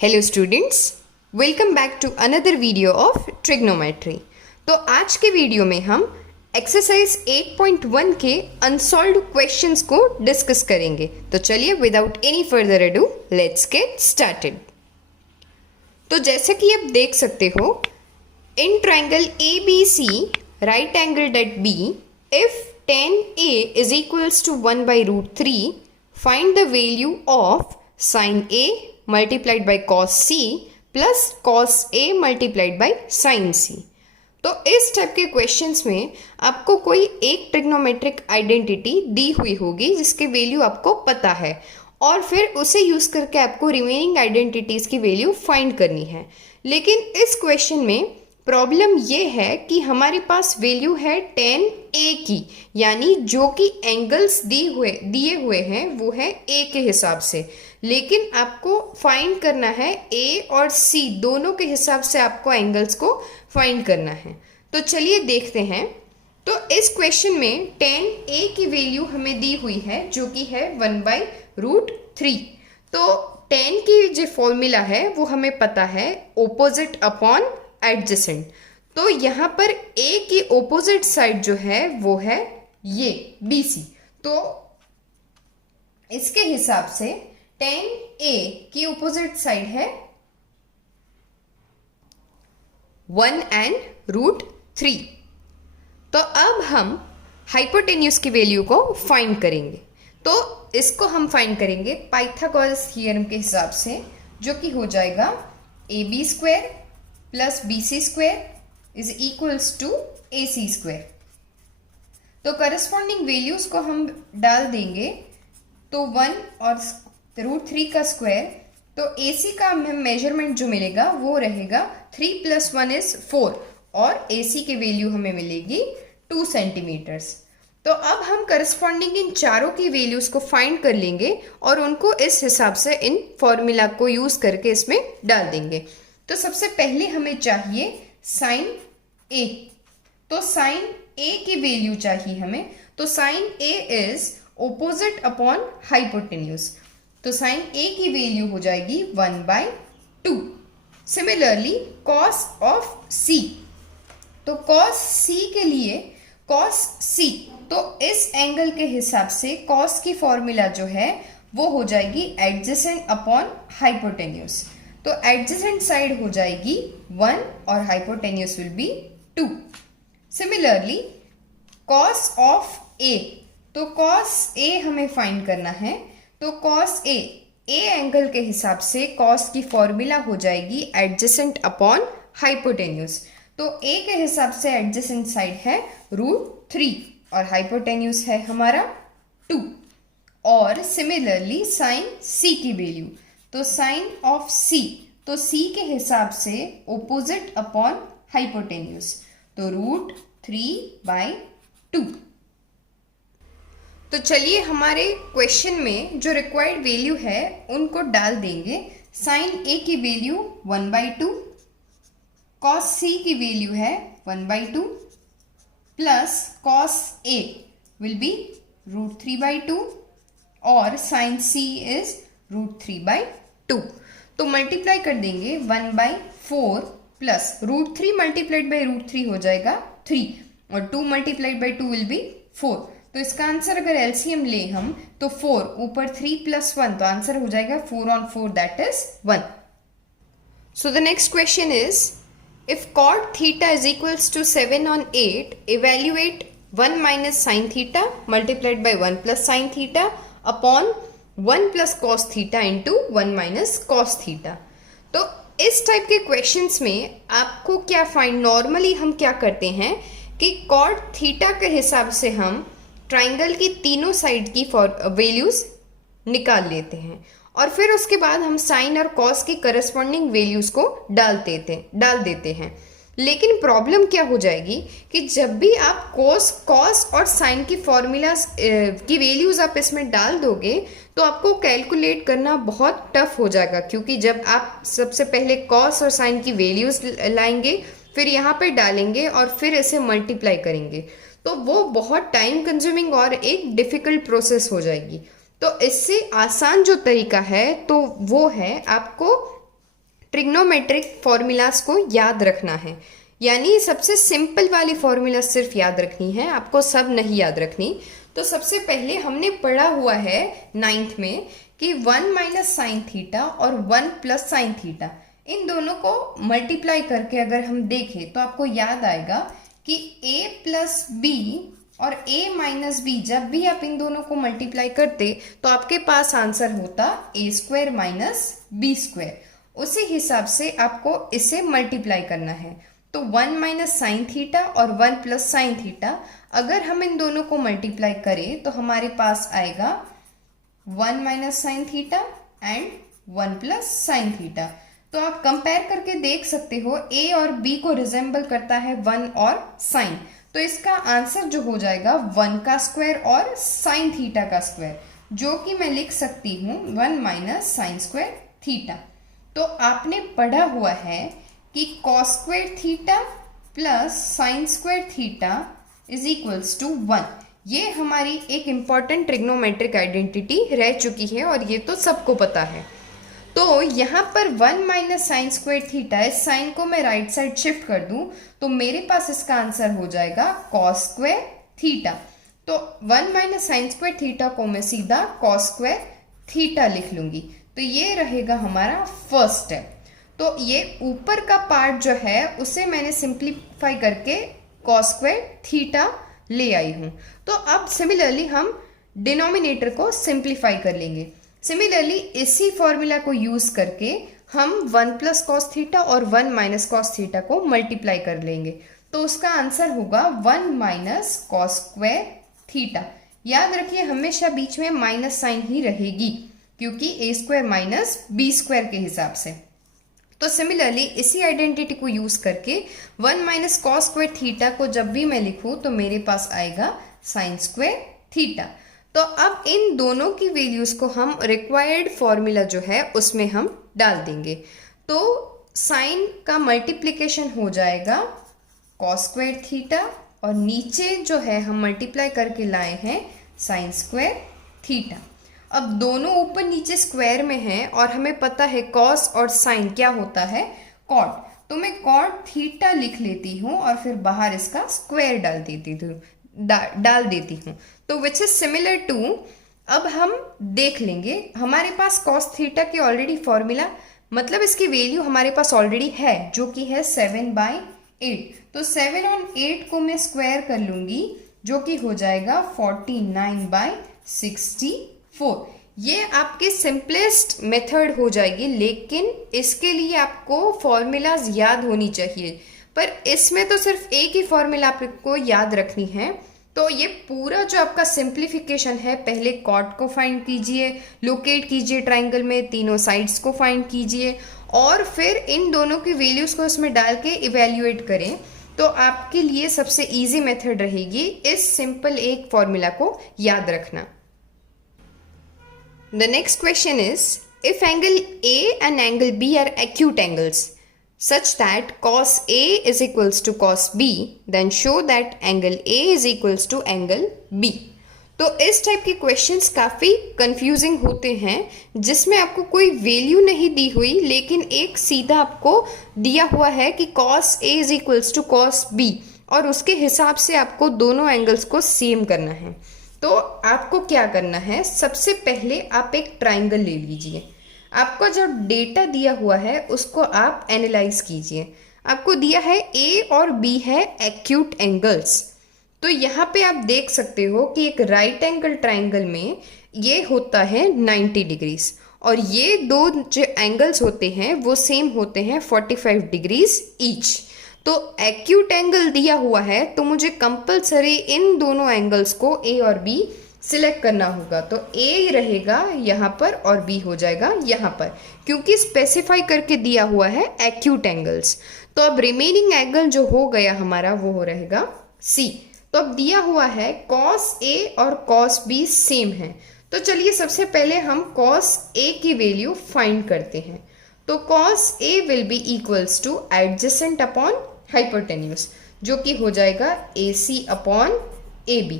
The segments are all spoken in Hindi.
Hello students, welcome back to another video of trigonometry. तो आज के वीडियो में हम एक्सरसाइज 8.1 के अनसॉल्व्ड क्वेश्चंस को डिस्कस करेंगे। तो चलिए without any further ado let's get started. तो जैसे कि आप देख सकते हो, in triangle A B C right angled at B, if tan A is equals to 1 by root 3, find the value of sin A multiplied by cos C plus cos A multiplied by sin C। तो इस टाइप के क्वेश्चंस में आपको कोई एक ट्रिग्नोमेट्रिक आइडेंटिटी दी हुई होगी जिसके वैल्यू आपको पता है, और फिर उसे यूज करके आपको रिमेनिंग आइडेंटिटीज की वैल्यू फाइंड करनी है। लेकिन इस क्वेश्चन में प्रॉब्लम ये है कि हमारे पास वैल्यू है tan A की, यानी जो कि एंगल्स दिए हुए हैं वो है A के हिसाब से, लेकिन आपको फाइंड करना है A और C दोनों के हिसाब से आपको एंगल्स को फाइंड करना है। तो चलिए देखते हैं। तो इस क्वेश्चन में tan A की वैल्यू हमें दी हुई है जो कि है 1/√3। तो tan की जो फॉर्मूला है वो हमें पता है ऑपोजिट अपॉन एडजेसेंट। तो यहाँ पर A की ऑपोजिट साइड जो है वो है ये BC। तो इसके हिसाब से tan A की ऑपोजिट साइड है 1/√3। तो अब हम हाइपोटेन्यूज की वैल्यू को फाइंड करेंगे। तो इसको हम फाइंड करेंगे पाइथागोरस थ्योरम के हिसाब से, जो कि हो जाएगा AB² plus BC² is equals to AC²। तो करस्पॉन्डिंग वैल्यूज को हम डाल देंगे, तो 1 और √3 का स्क्वायर, तो AC का हमें मेजरमेंट जो मिलेगा वो रहेगा 3 + 1 = 4, और AC की वैल्यू हमें मिलेगी 2 सेंटीमीटर्स। तो अब हम करस्पॉन्डिंग इन चारों की वैल्यूज को फाइंड कर लेंगे और उनको इस हिसाब से इन फॉर्मूला को यूज करके इसमें डाल देंगे। तो सबसे पहले हमें चाहिए साइन A। तो साइन A की वैल्यू चाहिए हमें। तो sine A is opposite upon hypotenuse. तो साइन A की वैल्यू हो जाएगी 1/2। सिमिलरली कॉस ऑफ C, तो कॉस C के लिए कॉस C, तो इस एंगल के हिसाब से कॉस की फॉर्मूला जो है वो हो जाएगी एडजेसेंट अपॉन हाइपोटेन्यूज। तो एडजेसेंट साइड हो जाएगी 1 और hypotenuse will be 2। Similarly cos of A, तो कॉस A हमें फाइंड करना है। तो कॉस A एंगल के हिसाब से कॉस की फॉर्मूला हो जाएगी एडजेसेंट अपॉन हाइपोटेन्यूज। तो A के हिसाब से एडजेसेंट साइड है √3 और हाइपोटेन्यूज है हमारा 2। और सिमिलरली साइन C की वैल्यू, तो साइन ऑफ C, तो C के हिसाब से ऑपोजिट अपॉन हाइपोटेन्यूज, तो √3/2। तो चलिए हमारे क्वेश्चन में जो रिक्वायर्ड वैल्यू है उनको डाल देंगे। साइन A की वैल्यू 1/2, कॉस C की वैल्यू है 1/2 plus cos A will be √3/2 और साइन C इज √3/2। तो मल्टीप्लाई कर देंगे 1/4 प्लस √3 मल्टीप्लाइड बाई √3 हो जाएगा 3, और 2 मल्टीप्लाइड बाई 2 विल बी 4। तो इसका आंसर अगर एलसीएम ले हम तो 4 ऊपर 3 + 1, तो आंसर हो जाएगा 4 on 4 that is 1। So the next question is if cot theta is equals to 7 on 8, evaluate 1 - sin theta multiplied by 1 + sin theta upon 1 + cos theta into 1 - cos theta. तो इस टाइप के क्वेश्चंस में आपको क्या फाइंड, नॉर्मली हम क्या करते हैं कि cot थीटा के हिसाब से हम ट्राइंगल की तीनों साइड की वैल्यूज निकाल लेते हैं, और फिर उसके बाद हम साइन और कॉस की करस्पॉन्डिंग वैल्यूज को डाल देते हैं। लेकिन प्रॉब्लम क्या हो जाएगी कि जब भी आप कॉस और साइन की फॉर्मूलाज की वैल्यूज आप इसमें डाल दोगे तो आपको कैलकुलेट करना बहुत टफ हो जाएगा, क्योंकि जब आप सबसे पहले कॉस और साइन की वैल्यूज लाएंगे, फिर यहाँ पे डालेंगे और फिर इसे मल्टीप्लाई करेंगे, तो वो बहुत टाइम कंज्यूमिंग और एक डिफ़िकल्ट प्रोसेस हो जाएगी। तो इससे आसान जो तरीका है तो वो है आपको ट्रिग्नोमेट्रिक फॉर्मूलाज को याद रखना है, यानी सबसे सिंपल वाली फॉर्मूला सिर्फ याद रखनी है, आपको सब नहीं याद रखनी। तो सबसे पहले हमने पढ़ा हुआ है 9th में कि 1 माइनस साइन थीटा और 1 प्लस साइन थीटा, इन दोनों को मल्टीप्लाई करके अगर हम देखें तो आपको याद आएगा कि a प्लस बी और a माइनस बी, जब भी आप इन दोनों को मल्टीप्लाई करते तो आपके पास आंसर होता a square minus B square. उसी हिसाब से आपको इसे मल्टीप्लाई करना है। तो 1 माइनस साइन थीटा और 1 प्लस साइन थीटा, अगर हम इन दोनों को मल्टीप्लाई करें तो हमारे पास आएगा 1 minus sine theta and 1 plus sine theta. तो आप कंपेयर करके देख सकते हो a और b को रिजेंबल करता है 1 और साइन, तो इसका आंसर जो हो जाएगा 1 का स्क्वायर और साइन थीटा का स्क्वायर, जो कि मैं लिख सकती हूँ 1 माइनस साइन स्क्वायर थीटा। तो आपने पढ़ा हुआ है कि cos square theta plus sine square theta is equals to 1। ये हमारी एक इम्पॉर्टेंट ट्रिग्नोमेट्रिक आइडेंटिटी रह चुकी है और ये तो सबको पता है। तो यहाँ पर 1 माइनस साइन स्क्वायर थीटा, इस साइन को मैं राइट साइड शिफ्ट कर दूं तो मेरे पास इसका आंसर हो जाएगा कॉस स्क्वायर थीटा। तो 1 माइनस साइन स्क्वायर थीटा को मैं सीधा कॉस स्क्वायर थीटा लिख लूंगी। तो ये रहेगा हमारा फर्स्ट स्टेप। तो ये ऊपर का पार्ट जो है उसे मैंने सिंप्लीफाई करके कॉस स्क्वायर थीटा ले आई हूँ। तो अब सिमिलरली हम डिनोमिनेटर को सिंप्लीफाई कर लेंगे। सिमिलरली इसी फॉर्मूला को यूज करके हम 1 प्लस कॉस थीटा और 1 माइनस कॉस थीटा को मल्टीप्लाई कर लेंगे। तो उसका आंसर होगा 1 माइनस कॉस स्क्वायर थीटा। याद रखिए हमेशा बीच में माइनस साइन ही रहेगी, क्योंकि a square minus B square के हिसाब से। तो सिमिलरली इसी आइडेंटिटी को यूज करके 1 माइनस कॉस स्क्वायर थीटा को जब भी मैं लिखूं तो मेरे पास आएगा साइन स्क्वायर थीटा। तो अब इन दोनों की वैल्यूज को हम रिक्वायर्ड फॉर्मूला जो है उसमें हम डाल देंगे। तो साइन का मल्टीप्लिकेशन हो जाएगा कॉस स्क्वायर थीटा और नीचे जो है हम मल्टीप्लाई करके लाए हैं साइन स्क्वायर थीटा। अब दोनों ऊपर नीचे स्क्वायर में हैं और हमें पता है कॉस और साइन क्या होता है, कॉट। तो मैं कॉट थीटा लिख लेती हूँ और फिर बाहर इसका स्क्वायर डाल देती हूँ। तो विच इज सिमिलर टू, अब हम देख लेंगे हमारे पास कॉस थीटा की ऑलरेडी फॉर्मूला, मतलब इसकी वैल्यू हमारे पास ऑलरेडी है जो कि है 7/8। तो 7 और 8 को मैं स्क्वायर कर लूंगी जो कि हो जाएगा 49/64। ये आपकी सिंपलेस्ट मेथड हो जाएगी, लेकिन इसके लिए आपको फॉर्मूलाज याद होनी चाहिए। पर इसमें तो सिर्फ एक ही फॉर्मूला आपको याद रखनी है। तो ये पूरा जो आपका सिंप्लीफिकेशन है, पहले कॉट को फाइंड कीजिए, लोकेट कीजिए ट्राइंगल में, तीनों साइड्स को फाइंड कीजिए और फिर इन दोनों की वैल्यूज को इसमें डाल के इवेल्युएट करें। तो आपके लिए सबसे इजी मेथड रहेगी इस सिंपल एक फॉर्मूला को याद रखना। The next question is, if angle A and angle B are acute angles such that cos A is equals to cos B, then show that angle A is equals to angle B. तो इस टाइप के क्वेश्चंस काफ़ी कंफ्यूजिंग होते हैं, जिसमें आपको कोई वैल्यू नहीं दी हुई लेकिन एक सीधा आपको दिया हुआ है कि cos A is equals to cos B और उसके हिसाब से आपको दोनों एंगल्स को सेम करना है। तो आपको क्या करना है, सबसे पहले आप एक ट्राइंगल ले लीजिए। आपको जो डेटा दिया हुआ है उसको आप एनालाइज कीजिए। आपको दिया है A और B है एक्यूट एंगल्स। तो यहाँ पे आप देख सकते हो कि एक राइट एंगल ट्राइंगल में ये होता है 90 डिग्रीज और ये दो जो एंगल्स होते हैं वो सेम होते हैं 45 डिग्रीज ईच। तो एक्यूट एंगल दिया हुआ है तो मुझे कंपलसरी इन दोनों एंगल्स को A और B सिलेक्ट करना होगा। तो A रहेगा यहाँ पर और B हो जाएगा यहाँ पर, क्योंकि स्पेसिफाई करके दिया हुआ है एक्यूट एंगल्स। तो अब रिमेनिंग एंगल जो हो गया हमारा वो हो रहेगा C। तो अब दिया हुआ है cos A और cos B सेम है। तो चलिए सबसे पहले हम cos A की वैल्यू फाइंड करते हैं। तो cos A will be equals two adjacent upon hypotenuse, जो कि हो जाएगा AC अपॉन AB।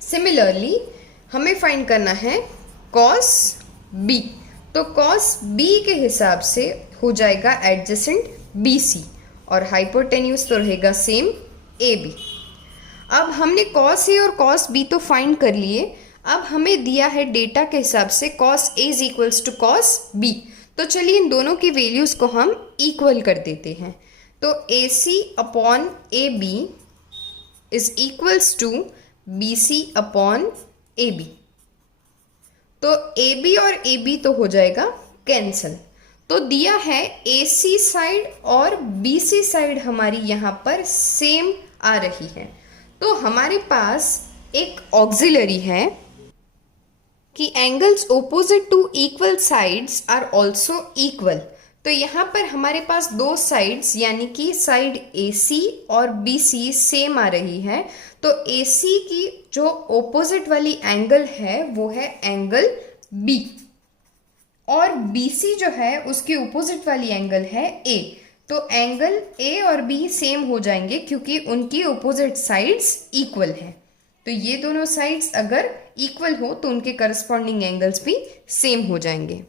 सिमिलरली हमें फाइंड करना है cos B। तो cos B के हिसाब से हो जाएगा एडजेसेंट BC और हाइपोटेन्यूज तो रहेगा सेम AB। अब हमने कॉस ए और कॉस बी तो फाइंड कर लिए। अब हमें दिया है डेटा के हिसाब से cos A is equals to cos B. तो चलिए इन दोनों की वैल्यूज को हम इक्वल कर देते हैं। तो AC upon AB is equals to BC upon AB। तो AB और AB तो हो जाएगा कैंसल। तो दिया है AC साइड और BC साइड हमारी यहाँ पर सेम आ रही है। तो हमारे पास एक ऑक्सिलरी है कि angles opposite to equal sides are also equal. तो यहाँ पर हमारे पास दो साइड्स यानी कि साइड AC और BC सेम आ रही है। तो AC की जो ओपोजिट वाली एंगल है वो है एंगल B और BC जो है उसकी ओपोजिट वाली एंगल है A। तो एंगल A और B सेम हो जाएंगे क्योंकि उनकी ओपोजिट साइड्स इक्वल है। तो ये दोनों साइड्स अगर इक्वल हो तो उनके करस्पॉन्डिंग एंगल्स भी सेम हो जाएंगे।